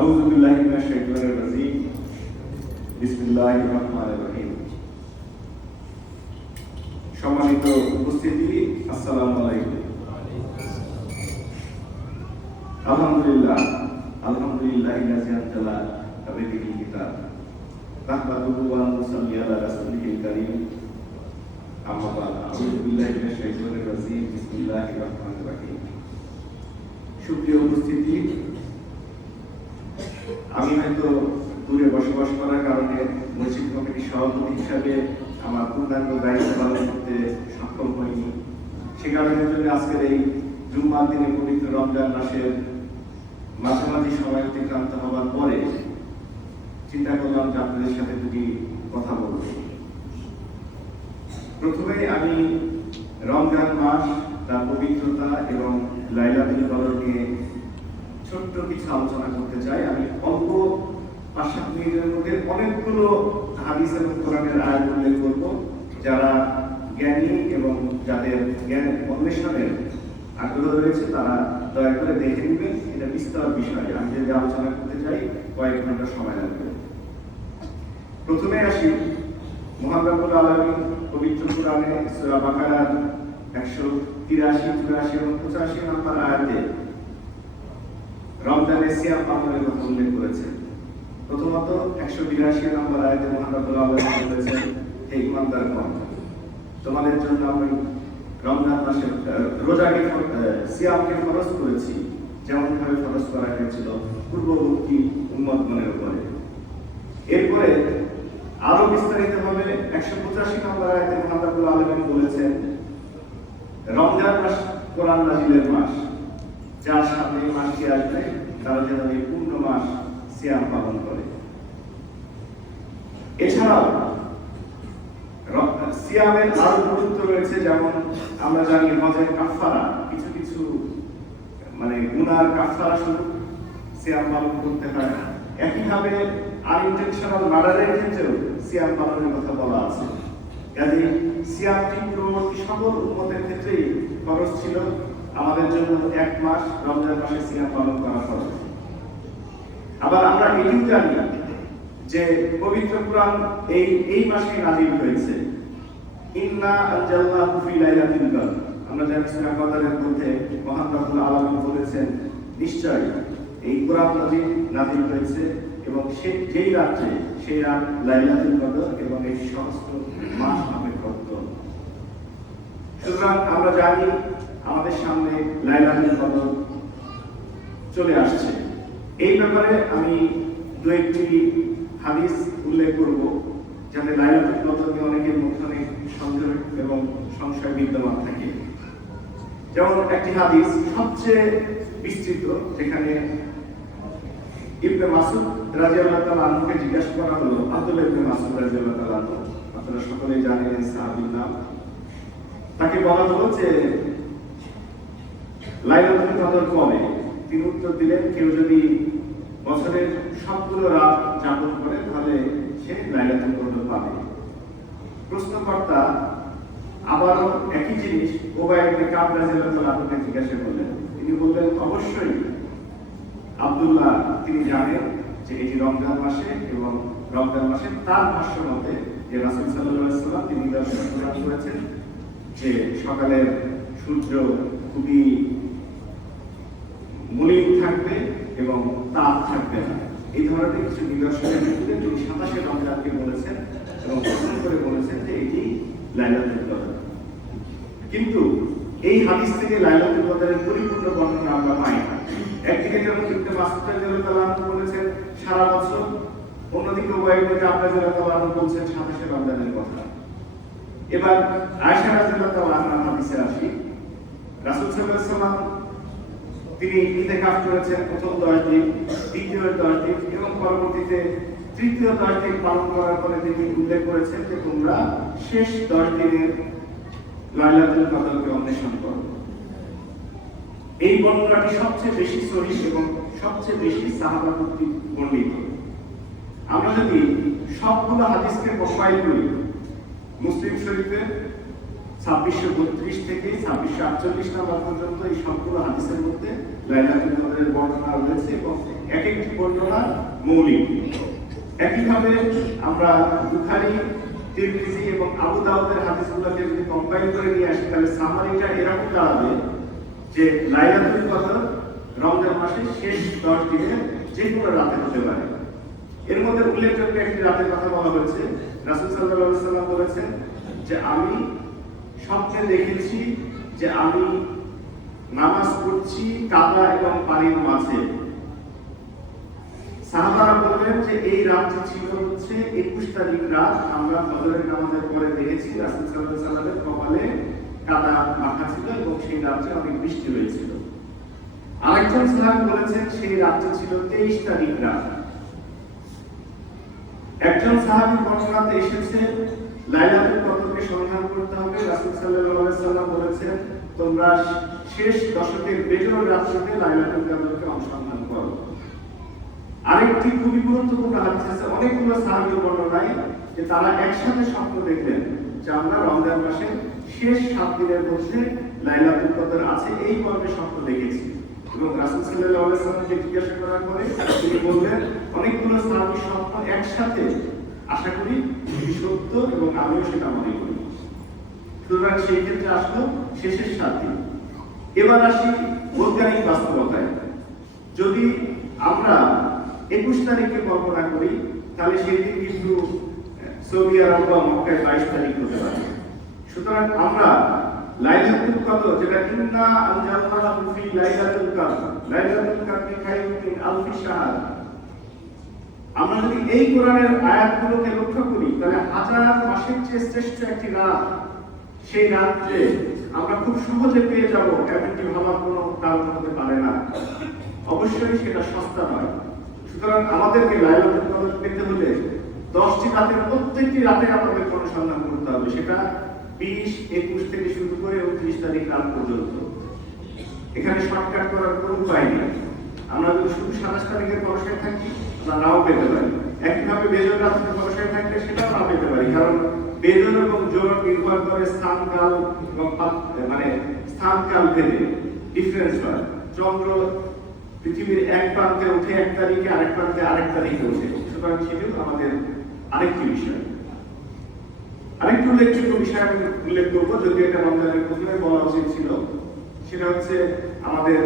আউযু বিল্লাহি মিনাশ শাইতানির রাজিম। বিসমিল্লাহির রহমানির রহিম। সম্মানিত উপস্থিতি, আসসালামু আলাইকুম। আলহামদুলিল্লাহিল্লাযী আনজালা আলাইহিল কিতাব নাহমাদুহু ওয়া নুসাল্লি আলা রাসূলিহিল কারীম। আম্মা বা'দ। আউযু বিল্লাহি মিনাশ শাইতানির রাজিম। বিসমিল্লাহির রহমানির রহিম। সুপ্রিয় উপস্থিতি, আমি হয়তো দূরে বসবাস করার কারণে মসজিদ কমিটির সভাপতি হিসাবে আমার পূর্ণাঙ্গ দায়িত্ব পালন করতে সক্ষম হইনি। সে কারণের জন্য আজকের এই জুম্মার দিনে পবিত্র রমজান মাসের মাঝামাঝি সময় অতিক্রান্ত হওয়ার পরে চিন্তা করলাম যে আপনাদের সাথে দুটি কথা বলব। প্রথমে আমি রমজান মাস, তার পবিত্রতা এবং লাইলাতুল কদর নিয়ে ছোট্ট কিছু আলোচনা করতে চাই। আমি অল্প 5-7 মিনিটের মধ্যে অনেকগুলো হাদিস এবং কোরআনের আয়াত উল্লেখ করব। যারা জ্ঞানী এবং যাদের জ্ঞান অন্বেষণের আগ্রহ রয়েছে তারা দয়া করে দেখে নেবেন। এটা বিস্তার বিষয়, আমি যদি আলোচনা করতে চাই কয়েক ঘন্টা সময় লাগবে। প্রথমে আসি, মহান রব্বুল আলামিন পবিত্র কোরআনে সূরা বাকারার 183, 84 এবং 85 নম্বর আয়াতে রমজানের সিয়াম পালনের কথা উল্লেখ করেছেন। প্রথমত 182 নম্বর আয়াতে মহান রব্বুল আলামিন বলেছেন, হে ঈমানদারগণ, তোমাদের জন্য আমি রমজান মাসে রোজাকে সিয়ামকে ফরজ করেছি, যেমন ভাবে ফরজ করা হয়েছিল পূর্ববর্তী উম্মতগণের উপরে। এরপরে আরো বিস্তারিত ভাবে 185 নম্বর আয়াতে মহান রব্বুল আলামিন বলেছেন, রমজান মাস কোরআন নাযিলের মাস, যার সামনে এই মাসটি আসবে তারা যেন এই পূর্ণ মাস সিয়াম পালন করে। এছাড়াও সিয়ামের আরো গুরুত্ব রয়েছে, যেমন আমরা জানি হজের কাফারা, কিছু কিছু গুনার কাফারা স্বরূপ সিয়াম পালন করতে হয়। একইভাবে আনইনটেনশনাল মার্ডারের ক্ষেত্রেও সিয়াম পালনের কথা বলা আছে। কাজে সিয়ামটি পূর্ববর্তী সকল উম্মতের ক্ষেত্রেই ফরজ ছিল, আমাদের জন্য 1 মাস রমজান মাসে সিয়াম পালন করা ফরজ। আবার আমরা এটিও জানি যে পবিত্র কোরআন এই মাসে নাযিল হয়েছে, ইন্না আনজালনাহু ফি লাইলাতিল কদর। আমরা জানি সূরা কদরের মধ্যে মহান রব্বুল আলামিন বলেছেন, নিশ্চয় এই কোরআন নাযিল হয়েছে এবং যেই রাত্রে সেই রাত লাইলাতুল কদর এবং এই সমস্ত মাস নামে ভক্ত। সুতরাং আমরা জানি আমাদের সামনে লাইলাতুল কদর চলে আসছে। এই ব্যাপারে আমি 2-1টি হাদিস উল্লেখ করব, যাতে লাইলাতুল কদর নিয়ে অনেকের মধ্যে অনেক সন্দেহ এবং সংশয় বিদ্যমান থাকে। যেমন একটি হাদিস সবচেয়ে বিস্তৃত, যেখানে ইবনে মাসউদ রাদিয়াল্লাহু তাআলা আনহুকে জিজ্ঞাসা করা হলো, আব্দুল্লাহ ইবনে মাসউদ রাদিয়াল্লাহু তাআলা আনহু, আপনারা সকলেই জানেন এই সাহাবীর নাম। তাকে বলা হলো যে লাইলাতুল কদর কবে? তিনি উত্তর দিলেন, কেউ যদি বছরের সবগুলো রাত যাপন করে তাহলে সে লাইলাতুল কদর পাবে। প্রশ্নকর্তা আবারও একই জিনিস উবাই ইবনে কাব রাদিয়াল্লাহু তাআলা আনহুকে জিজ্ঞাসা করলেন। তিনি বললেন, অবশ্যই আব্দুল্লাহ তিনি জানেন যে এটি রমজান মাসে, এবং রমজান মাসে তার ভাষ্য মতে যে রাসূল সাল্লাল্লাহু আলাইহি ওয়াসাল্লাম তিনি নিদর্শন করেছেন যে সকালের সূর্য খুবই মলিন থাকবে এবং তাপ থাকবে না। এই ধরনের কিছু নিদর্শনের ভিত্তিতে তিনি 27শে রমজানকে বলেছেন এবং ঘোষণা করে বলেছেন যে এটি লাইলাতুল কদর। কিন্তু এই হাদিস থেকে লাইলাতুল কদরের পরিপূর্ণ বর্ণনা আমরা পাই না। একদিকে যেমন ইবনে মাসউদ রাদিয়াল্লাহু তাআলা আনহু বলেছেন সারা বছর, অন্যদিকে উবাই ইবনে কাব রাদিয়াল্লাহু তাআলা আনহু বলেছেন 27শে রমজানের কথা। এবার আয়েশা রাদিয়াল্লাহু তাআলা আনহার হাদিসে আসি, রাসূল সাল্লাল্লাহু আলাইহি ওয়াসাল্লাম তিনি ইতিকাফ করেছেন প্রথম 10 দিন, দ্বিতীয় 10 দিন এবং পরবর্তীতে তৃতীয় 10 দিন পালন করার পরে তিনি উল্লেখ করেছেন যে তোমরা শেষ 10 দিনের লাইলাতুল কদরকে অন্বেষণ করো। এই বর্ণনাটি সবচেয়ে বেশি সহিহ এবং সবচেয়ে বেশি সাহাবা কর্তৃক বর্ণিত। আমরা যদি সবগুলো হাদিসকে কম্পাইল করি, মুসলিম শরীফের 2632 থেকে 2648 নম্বর পর্যন্ত এই সবগুলো হাদিসের মধ্যে লাইলাতুল কদরের বর্ণনা রয়েছে এবং এক একটি বর্ণনা মৌলিক। একইভাবে আমরা বুখারী, তিরমিজি এবং আবু দাউদের হাদিসগুলোকে যদি কম্পাইল করে নিয়ে আসি, তাহলে সামারিটা এরকম দাঁড়াবে যে লাইলাতুল কদর রমজান মাসের শেষ 10 দিনে যে কোনো রাতে হতে পারে। এর মধ্যে উল্লেখযোগ্য একটি রাতের কথা বলা হয়েছে। রাসূল সাল্লাল্লাহু আলাইহি ওয়াসাল্লাম বলেছেন যে আমি স্বপ্নে দেখেছি যে আমি নামাজ পড়ছি কাদা এবং পানির মাঝে। সাহাবারা বললেন যে এই রাতটি ছিল হচ্ছে 21 তারিখ রাত। আমরা ফজরের নামাজের পরে দেখেছি রাসূল সাল্লাল্লাহু আলাইহি ওয়াসাল্লামের কপালে কাদা মাখা ছিল এবং সেই রাতে অনেক বৃষ্টি হয়েছিল। আরেকজন সাহাবী বলেছেন সেই রাতটি ছিল 23 তারিখ রাত। একজন সাহাবীর বর্ণনাতে এসেছে লাইলাতুল কদরকে সন্ধান করতে হবে। রাসূল সাল্লাল্লাহু আলাইহি ওয়াসাল্লাম বলেছেন তোমরা শেষ দশকের বেজোড় রাত্রিতে লাইলাতুল কদরকে অনুসন্ধান করো। আরেকটি খুবই গুরুত্বপূর্ণ হাদিস আছে অনেকগুলো সাহাবীর বর্ণনায় যে তারা একসাথে স্বপ্ন দেখলেন যে আমরা রমজান মাসের শেষ 7 দিনের মধ্যে লাইলাতুল কদর আছে, এই মর্মে স্বপ্ন দেখেছি। এবং রাসূল সাল্লাল্লাহু আলাইহি ওয়াসাল্লামকে জিজ্ঞাসা করার পরে তিনি বললেন অনেকগুলো সাহাবীর স্বপ্ন একসাথে, আশা করি এটি সত্য এবং আমিও সেটা মনে করি। সুতরাং সেই ক্ষেত্রে আসলো শেষের 7 দিন। এবার আসি বৈজ্ঞানিক বাস্তবতায়। যদি আমরা 21 তারিখে কল্পনা করি তাহলে সেই দিন কিন্তু সৌদি আরব বা মক্কায় 22 তারিখ হতে পারে। সুতরাং আমরা লাইলাতুল কদর যেটা ইন্না আনজালনাহু ফি লাইলাতুল কদর, লাইলাতুল কদর খায়রুম মিন আলফি শাহর, আমরা যদি এই কোরআনের আয়াতগুলোকে লক্ষ্য করি তাহলে হাজার মাসের চেয়ে শ্রেষ্ঠ একটি রাত, সেই রাত্রে আমরা খুব সহজে পেয়ে যাব এমনটি ভাবার কোনো কারণ হতে পারে না। অবশ্যই সেটা সস্তা নয়। সুতরাং আমাদেরকে লাইলাতুল কদর পেতে হলে 10টি রাতের প্রত্যেকটি রাতে আমাদের অনুসন্ধান করতে হবে, সেটা 20, 21 থেকে শুরু করে 29 তারিখ রাত পর্যন্ত। এখানে শর্টকাট করার কোনো উপায় নেই। আমরা যদি শুধু 27 তারিখের ভরসায় থাকি আমরা নাও পেতে পারি। একইভাবে বেজোড় রাতের ভরসায় থাকলে সেটাও নাও পেতে পারি, কারণ বেজোড় এবং জোড় নির্ভর করে স্থানকাল এবং স্থানকাল ভেদে ডিফারেন্স হয়। চন্দ্র পৃথিবীর এক প্রান্তে উঠে 1 তারিখে, আরেক প্রান্তে আরেক তারিখে ওঠে। সুতরাং সেটিও আমাদের আরেকটি বিষয়। আরেকটি উল্লেখযোগ্য বিষয় আমি উল্লেখ করবো, যদি এটা রমজানের প্রথমে বলা উচিত ছিল, সেটা হচ্ছে আমাদের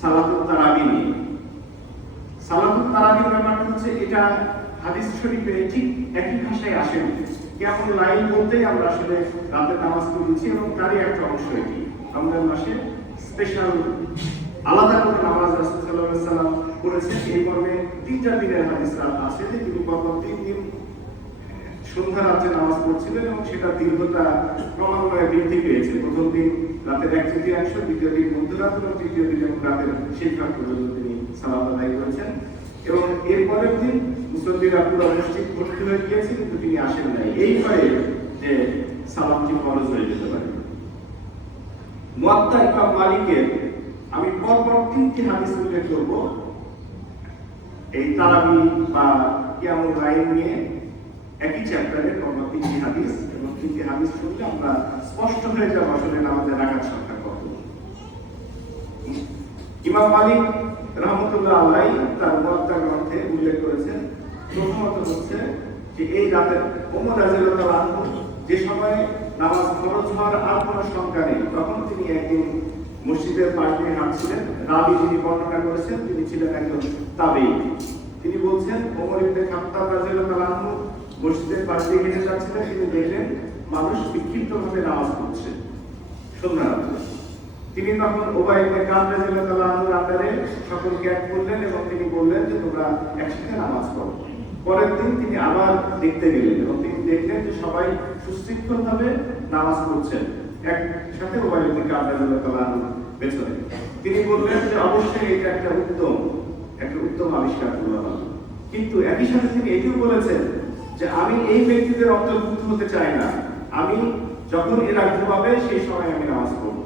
সালাতুত তারাবি নিয়ে। সালাতুত তারাবির ব্যাপারটা হচ্ছে এটা হাদিস শরীফে ঠিক একই ভাষায় আসে। কেমন লাইন বলতেই আমরা আসলে রাতে নামাজ পড়েছি এবং তারই একটা অংশ এটি। রমজান মাসে স্পেশাল আলাদা করে নামাজ রাসূল সাল্লাল্লাহু আলাইহি ওয়াসাল্লাম করেছেন। এই মর্মে 3টা দিনের হাদিস আছে যে তিনি পরপর 3 দিন সন্ধ্যা রাতে নামাজ পড়ছিলেন এবং সেটা দীর্ঘতা ক্রমান্বয়ে বৃদ্ধি পেয়েছে। প্রথম দিন রাতের 1/3, দ্বিতীয় দিন মধ্যরাত এবং তৃতীয় দিন রাতের শেষ ভাগ পর্যন্ত তিনি সালাত আদায় করেছেন। এবং এরপরের দিন মুসল্লিরা পুরো মসজিদ ভর্তি হয়ে গিয়েছে কিন্তু তিনি আসেন নাই, এই ভয়ে যে সালাতটি ফরজ হয়ে যেতে পারে। মুয়াত্তা ইমাম মালিকের আমি পরপর 3টি হাদিস উল্লেখ করব এই তারাবি বা কিয়ামুল লাইল নিয়ে। একই চ্যাপ্টারে পরপর 3টি হাদিস, এবং 3টি হাদিস শুনলে আমরা স্পষ্ট হয়ে যাব আসলে আমাদের রাকাত সংখ্যা কত। ইমাম মালিক রাহমাতুল্লাহ আলাইহি তার মুয়াত্তা গ্রন্থে উল্লেখ করেছেন, প্রথমত হচ্ছে যে এই রাতে ওমর রাদিয়াল্লাহু আনহু যে সময় নামাজ ফরজ হওয়ার আর কোনো সংখ্যা নেই, তখন তিনি একদিন মসজিদের পাশ দিয়ে হাঁটছিলেন। রাবি যিনি বর্ণনা করেছেন তিনি ছিলেন একজন তাবেঈ। তিনি বলছেন ওমর ইবনে খাত্তাব রাদিয়াল্লাহু আনহু মসজিদের পাশ দিয়ে হেঁটে যাচ্ছিলেন, তিনি দেখলেন মানুষ বিক্ষিপ্তভাবে নামাজ পড়ছে সন্ধ্যা রাতে। তিনি তখন উবাই ইবনে কাব রাদিয়াল্লাহু আনহুর আন্ডারে সকলকে এক করলেন এবং তিনি বললেন যে তোমরা একসাথে নামাজ পড়ো। পরের দিন তিনি আবার দেখতে গেলেন এবং তিনি দেখলেন যে সবাই সুশৃঙ্খলভাবে নামাজ পড়ছেন একসাথে উবাই ইবনে কাব রাদিয়াল্লাহু আনহুর পেছনে। তিনি বললেন যে অবশ্যই এটা একটা উত্তম আবিষ্কার করলাম, কিন্তু একই সাথে তিনি এটিও বলেছেন যে আমি এই ব্যক্তিদের অন্তর্ভুক্ত হতে চাই না, আমি যখন এরা ঘুমাবে সেই সময় আমি নামাজ পড়ব।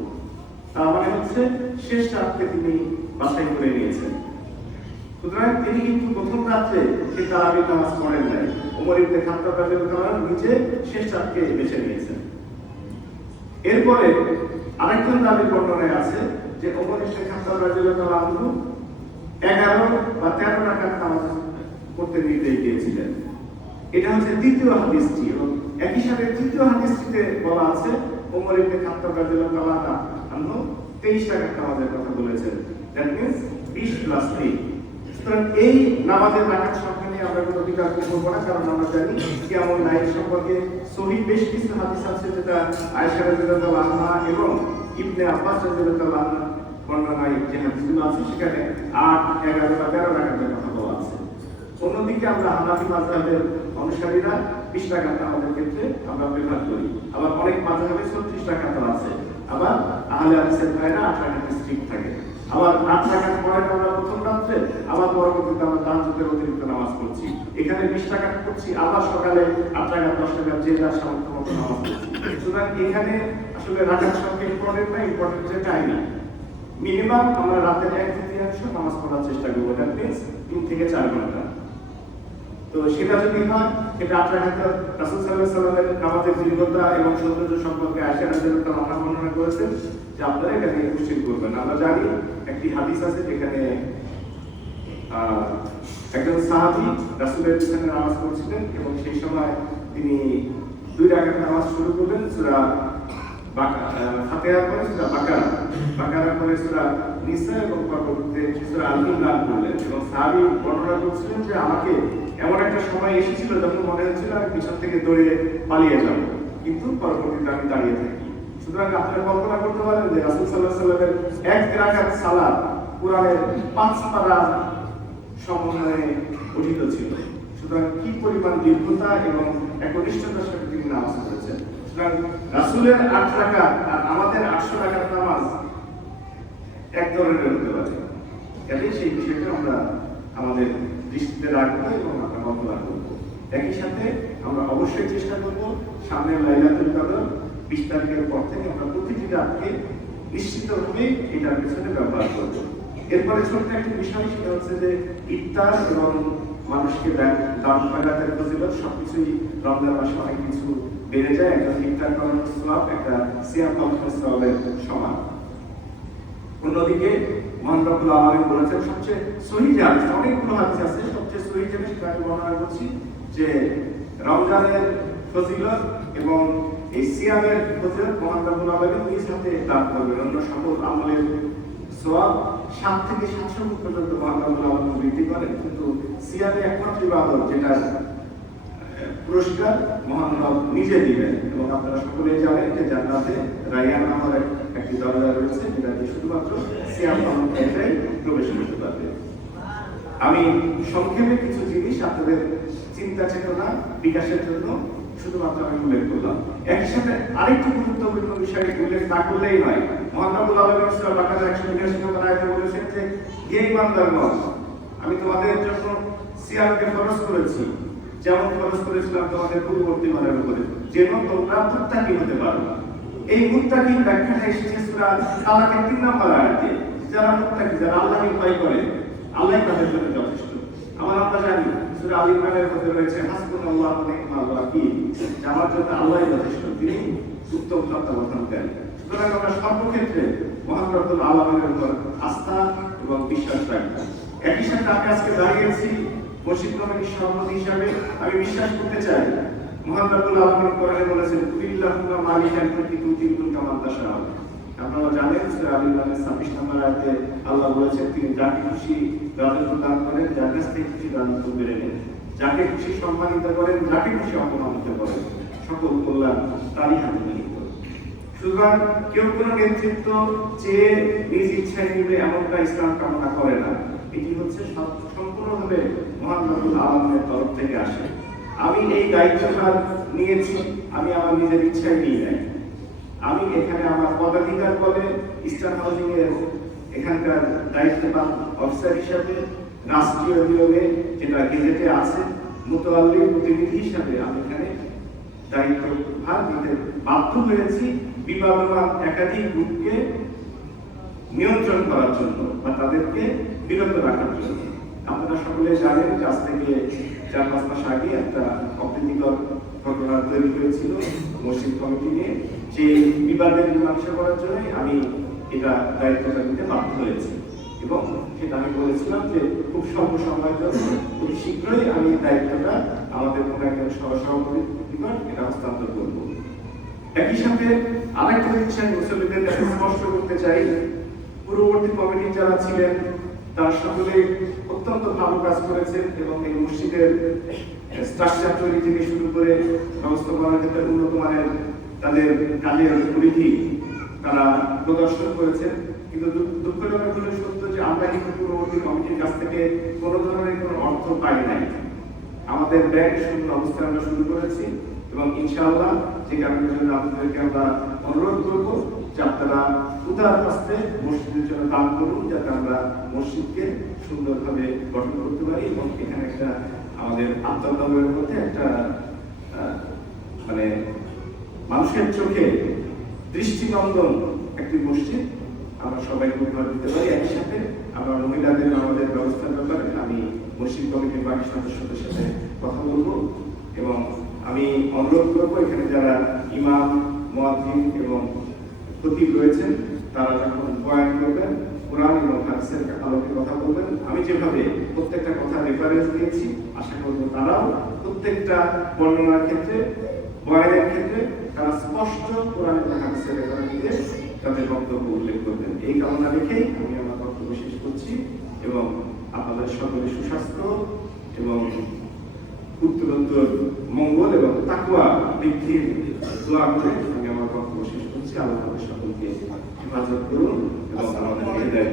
তার মানে হচ্ছে শেষ রাতকে তিনি বাছাই করে নিয়েছেন। সুতরাং তিনি কিন্তু প্রথম রাত্রে সেই তারাবির নামাজ পড়েন নাই, ওমর ইবনে খাত্তাব রাদিয়াল্লাহু আনহু নিজে শেষ রাতকে বেছে নিয়েছেন। এরপরে আরেকজন রাবীর বর্ণনায় আছে যে ওমর ইবনে খাত্তাব রাদিয়াল্লাহু আনহু 11 বা 13 রাকাত নামাজ পড়তে নির্দেশ দিয়েছিলেন। এটা হচ্ছে দ্বিতীয় হাদিসটি, এবং একই সাথে তৃতীয় হাদিসটিতে বলা আছে ওমর ইবনে খাত্তাব রাদিয়াল্লাহু আনহু 23 রাকাত নামাজের কথা বলেছেন। That means 20 + 3। সুতরাং এই নামাজের রাকাত সংখ্যা নিয়ে আমরা কোনো বিতর্ক করব না, কারণ আমরা জানি কিয়ামুল লাইল সম্পর্কে সহিহ বেশ কিছু হাদিস আছে, যেটা আয়েশা রাদিয়াল্লাহু আনহা এবং ইবনে আব্বাস রাদিয়াল্লাহু আনহু বর্ণনায় যে হাদিসগুলো আছে সেখানে 8, 11 বা 13 রাকাতের কথা বলা আছে। অন্যদিকে আমরা হানাফি মাযহাবের অনুসারীরা 20 রাকাত আমাদের ক্ষেত্রে আমরা প্রেফার করি। আবার অনেক মাযহাবে 36 রাকাত আছে, আবার আহলে হাদিসের ভাইরা 8 রাকাতে স্ট্রিক্ট থাকে। আবার 8 রাকাত পরে আমরা প্রথম রাত্রে, আবার পরবর্তীতে আমরা তাহাজ্জুদের অতিরিক্ত নামাজ পড়ছি। এখানে 20 রাকাত পড়ছি, আবার সকালে 8 রাকাত 10 রাকাত যে যার সামর্থ্য মতো নামাজ পড়ছি। সুতরাং এখানে আসলে রাকাত সংখ্যা ইম্পর্টেন্ট না, ইম্পর্টেন্ট হচ্ছে টাইমিং। মিনিমাম আমরা রাতের 1/3 নামাজ পড়ার চেষ্টা করবো, দ্যাট মিন্স 3 থেকে 4 ঘন্টা। তো সেটা যদি হয়, এটা 8 রাকাত রাসূল সাল্লাল্লাহু আলাইহি ওয়াসাল্লামের নামাজের দীর্ঘতা এবং সৌন্দর্য সম্পর্কে আয়েশা রাদিয়াল্লাহু আনহা বর্ণনা করেছেন যে আপনারা এটা নিয়ে কোশ্চেন করবেন। আমরা জানি একটি হাদিস আছে যেখানে একজন সাহাবী রাসূলের পিছনে নামাজ পড়ছিলেন এবং সেই সময় তিনি 2 রাকাত নামাজ শুরু করলেন সূরা ফাতিহা পরে সূরা বাকারা পরে সূরা নিসা এবং পরবর্তীতে সূরা আল-ইমরান পড়লেন। এবং সাহাবী বর্ণনা করছিলেন যে আমাকে এমন একটা সময় এসেছিল যখন মনে হচ্ছিল আমি পিছন থেকে দৌড়ে পালিয়ে যাব, কিন্তু পরবর্তীতে আমি দাঁড়িয়ে থাকি। সুতরাং আপনারা কল্পনা করতে পারেন যে রাসূল সাল্লাল্লাহু আলাইহি ওয়াসাল্লামের 1 রাকাত সালাত কোরআনের 5 পারা সমন্বয়ে গঠিত ছিল। সুতরাং কি পরিমাণ দীর্ঘতা এবং একনিষ্ঠতার সাথে তিনি নামাজ পড়েছেন। সুতরাং রাসূলের 8 রাকাত আর আমাদের 800 রাকাত নামাজ এক ধরনের হতে পারে। এটাই সেই বিষয়টা আমরা আমাদের দৃষ্টিতে রাখবো এবং আমরা কল্পনা করবো। একই সাথে আমরা অবশ্যই চেষ্টা করব সামনের লাইলাতুল কদর 20 তারিখের পর থেকে আমরা প্রতিটি রাতকে নিশ্চিতভাবে এটার পেছনে ব্যবহার করব। এরপরে ছোট্ট একটা বিষয়, সেটা হচ্ছে যে ইফতার এবং মানুষকে দান খয়রাতের ফজিলত সবকিছুই রমজান মাসে অনেক কিছু বেড়ে যায়। একটা ইফতার করার সওয়াব একটা সিয়াম পালনের সওয়াবের সমান। অন্যদিকে মহান রব্বুল আলামিন বলেছেন সবচেয়ে সহিহ যে হাদিস, অনেকগুলো হাদিস আছে, সবচেয়ে সহিহ যেটা সেটা আমি বর্ণনা করছি যে রমজানের ফজিলত এবং এই সিয়ামের ফজিলত মহান রব্বুল আলামিন নিজ হাতে দান করবেন। অন্য সকল আমলের সওয়াব 7 থেকে 700 পর্যন্ত মহান রব্বুল আলামিন বৃদ্ধি করেন, কিন্তু সিয়ামে একমাত্র ইবাদত যেটা পুরস্কার মহান রব নিজে দিবেন। এবং আপনারা সকলেই জানেন যে জান্নাতে রায়্যান নামের একটি দরজা রয়েছে, যেটা দিয়ে শুধুমাত্র সিয়াম পালনকারীরাই প্রবেশ করতে পারবে। আমি সংক্ষেপে কিছু জিনিস আপনাদের চিন্তা চেতনা বিকাশের জন্য শুধুমাত্র আমি উল্লেখ করলাম। একই সাথে আরেকটি গুরুত্বপূর্ণ বিষয় উল্লেখ না করলেই নয়। মহান রব্বুল আলামিন সূরা বাকারা 182 নম্বর আয়াতে বলেছেন যে হে ইমানদারগণ, আমি তোমাদের জন্য সিয়ামকে ফরজ করেছি, যেমন খরচ করেছিলাম তোমাদের পূর্ববর্তী মানের উপরে, যেন তোমরা মুত্তাকি হতে পারো। এই মুত্তাকি ব্যাখ্যাটা এসেছে সূরা তালাকের 3 নম্বর আয়াতে। যারা মুত্তাকি, যারা আল্লাহকে ভয় করে, আল্লাহ তাদের জন্য যথেষ্ট। আমরা জানি সূরা আল ইমরানের মধ্যে রয়েছে হাসবুনাল্লাহু ওয়া নি'মাল ওয়াকিল, আমার জন্য আল্লাহই যথেষ্ট, তিনি উত্তম তত্ত্বাবধানকারী। সুতরাং আমরা সর্বক্ষেত্রে মহান রব্বুল আলামিনের উপর আস্থা এবং বিশ্বাস রাখবো। একই সাথে আমি আজকে দাঁড়িয়েছি মসজিদ কমিটির সভাপতি হিসাবে। আমি বিশ্বাস করতে চাই মহান রব্বুল আলামিন কোরআনে বলেছেন কুল্লিল্লাহুম্মা মালিকাল মুলকি তুতিল মুলকা মান তাশা। আপনারা জানেন সূরা আল ইমরানের 26 নম্বর আয়াতে আল্লাহ বলেছেন তিনি যাকে খুশি রাজত্ব দান করেন, যার কাছ থেকে খুশি রাজত্ব বেড়ে নেন, যাকে খুশি সম্মানিত করেন, যাকে খুশি অপমানিত করেন, সকল কল্যাণ তারই হাতে নিহিত। সুতরাং কেউ কোনো নেতৃত্ব চেয়ে নিজ ইচ্ছায় নিবে এমনটা ইসলাম কামনা করে না। এটি হচ্ছে সম্পূর্ণভাবে মহান রব্বুল আলামিনের তরফ থেকে আসে। আমি এই দায়িত্বভার নিয়েছি, আমি আমার নিজের ইচ্ছায় নিয়ে নাই। আমি এখানে আমার পদাধিকার বলে ইস্টার্ন হাউজিং এর এখানকার দায়িত্ববান অফিসার হিসাবে রাষ্ট্রীয় নিয়মে যেটা গেজেটে আছে মুতাওয়াল্লির প্রতিনিধি হিসাবে আমি এখানে দায়িত্বভার নিতে বাধ্য হয়েছি বিবাদমান একাধিক গ্রুপকে নিয়ন্ত্রণ করার জন্য বা তাদেরকে বিরত রাখার জন্য। আপনারা সকলে জানেন যে আজ থেকে 4-5 মাস আগে একটা অপ্রীতিকর ঘটনা তৈরি হয়েছিল মসজিদ কমিটি নিয়ে। যে বিবাদের মীমাংসা করার জন্য আমি এটা দায়িত্বটা নিতে বাধ্য হয়েছি এবং সেটা আমি বলেছিলাম যে খুব স্বল্প সময়ের জন্য খুব শীঘ্রই আমি দায়িত্বটা আমাদের কোনো একজন সহসভাপতির নিকট এটা হস্তান্তর করবো। একই সাথে আরেকটা জিনিস আমি মুসল্লিদের কাছে স্পষ্ট করতে চাই, পূর্ববর্তী কমিটি যারা ছিলেন তারা সকলে অত্যন্ত ভালো কাজ করেছেন এবং এই মসজিদের স্ট্রাকচার তৈরি থেকে শুরু করে ব্যবস্থাপনার ক্ষেত্রে উন্নত মানের তাদের কাজের পরিধি তারা প্রদর্শন করেছেন। কিন্তু দুঃখজনক হলো সত্য যে আমরা কিন্তু পূর্ববর্তী কমিটির কাছ থেকে কোনো ধরনের কোনো অর্থ পাই নাই। আমাদের ব্যাংক শূন্য অবস্থায় আমরা শুরু করেছি এবং ইনশাআল্লাহ যে কারণের জন্য আপনাদেরকে আমরা অনুরোধ করবো যে আপনারা উদার হস্তে মসজিদের জন্য দান করুন, যাতে আমরা মসজিদকে সুন্দরভাবে গঠন করতে পারি এবং এখানে একটা আমাদের আত্মদানের মধ্যে একটা মানে মানুষের চোখে দৃষ্টিনন্দন একটি মসজিদ আমরা সবাইকে উপহার দিতে পারি। একই সাথে আমরা মহিলাদের আমাদের ব্যবস্থার ব্যাপারে আমি মসজিদ কমিটির বাকি সদস্যদের সাথে কথা বলবো এবং আমি অনুরোধ করবো এখানে যারা ইমাম, মুয়াজ্জিন এবং খতিব রয়েছেন তারা যখন বয়ান করবেন কোরআন এবং হাদিসের আলোকে কথা বলবেন, আমি যেভাবে প্রত্যেকটা কথা রেফারেন্স দিয়েছি আশা করবো তারাও প্রত্যেকটা বর্ণনার ক্ষেত্রে বয়ানের ক্ষেত্রে তারা স্পষ্ট কোরআন এবং হাদিসের রেফারেন্স দিয়ে তাদের বক্তব্য উল্লেখ করবেন। এই কামনা রেখেই আমি আমার বক্তব্য শেষ করছি এবং আপনাদের সকলের সুস্বাস্থ্য এবং উত্তরোত্তর মঙ্গল এবং তাকওয়া বৃদ্ধির দোয়া করে আমি আমার বক্তব্য শেষ করছি। আল্লাহ আমাদের সকলকে হেফাজত করুন এবং আমাদের